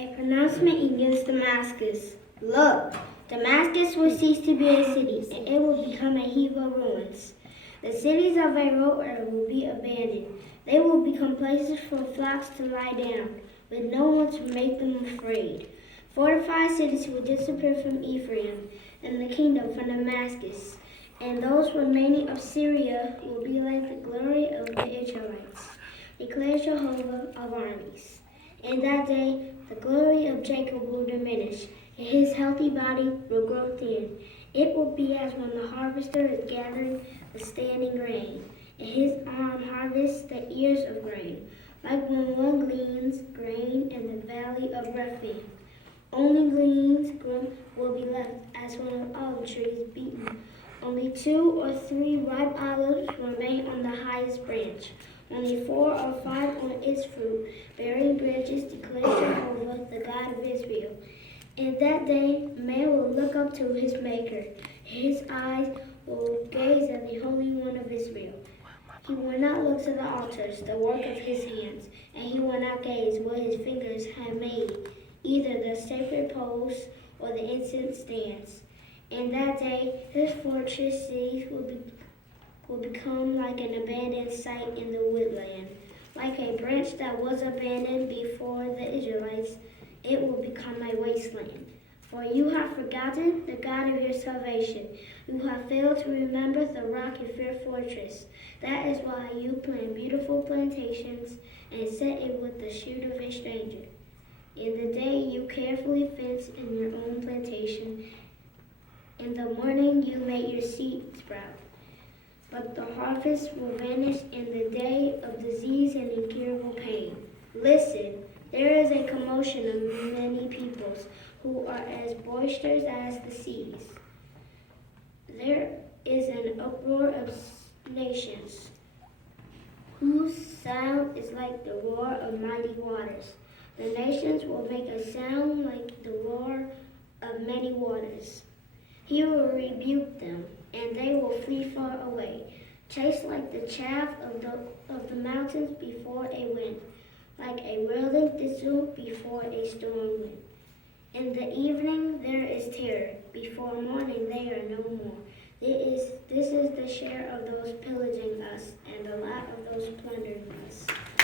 A pronouncement against Damascus. Look, Damascus will cease to be a city, and it will become a heap of ruins. The cities of Aroer will be abandoned. They will become places for flocks to lie down, with no one to make them afraid. Fortified cities will disappear from Ephraim, and the kingdom from Damascus, and those remaining of Syria will be like the glory of the Israelites, declares Jehovah of armies. In that day, the glory of Jacob will diminish, and his healthy body will grow thin. It will be as when the harvester is gathering the standing grain, and his arm harvests the ears of grain, like when one gleans grain in the valley of Rephaim. Only gleans will be left, as when an olive tree is beaten. Only 2 or 3 ripe olives remain on the highest branch. Only 4 or 5 on its fruit-bearing branches, declares Jehovah, the God of Israel. In that day, man will look up to his Maker. His eyes will gaze at the Holy One of Israel. He will not look to the altars, the work of his hands, and he will not gaze what his fingers have made, either the sacred posts or the incense stands. In that day, his fortress cities will become like an abandoned site in the woodland. Like a branch that was abandoned before the Israelites, it will become a wasteland. For you have forgotten the God of your salvation. You have failed to remember the rock of your fortress. That is why you plant beautiful plantations and set it with the shoot of a stranger. In the day you carefully fence in your own plantation. In the morning you make your seed sprout. But the harvest will vanish in the day of disease and incurable pain. Listen, there is a commotion of many peoples who are as boisterous as the seas. There is an uproar of nations whose sound is like the roar of mighty waters. The nations will make a sound like the roar of many waters. He will rebuke them, and they will flee far away, chased like the chaff of the mountains before a wind, like a whirling thistle before a storm wind. In the evening there is terror, before morning they are no more. This is the share of those pillaging us, and the lot of those plundering us.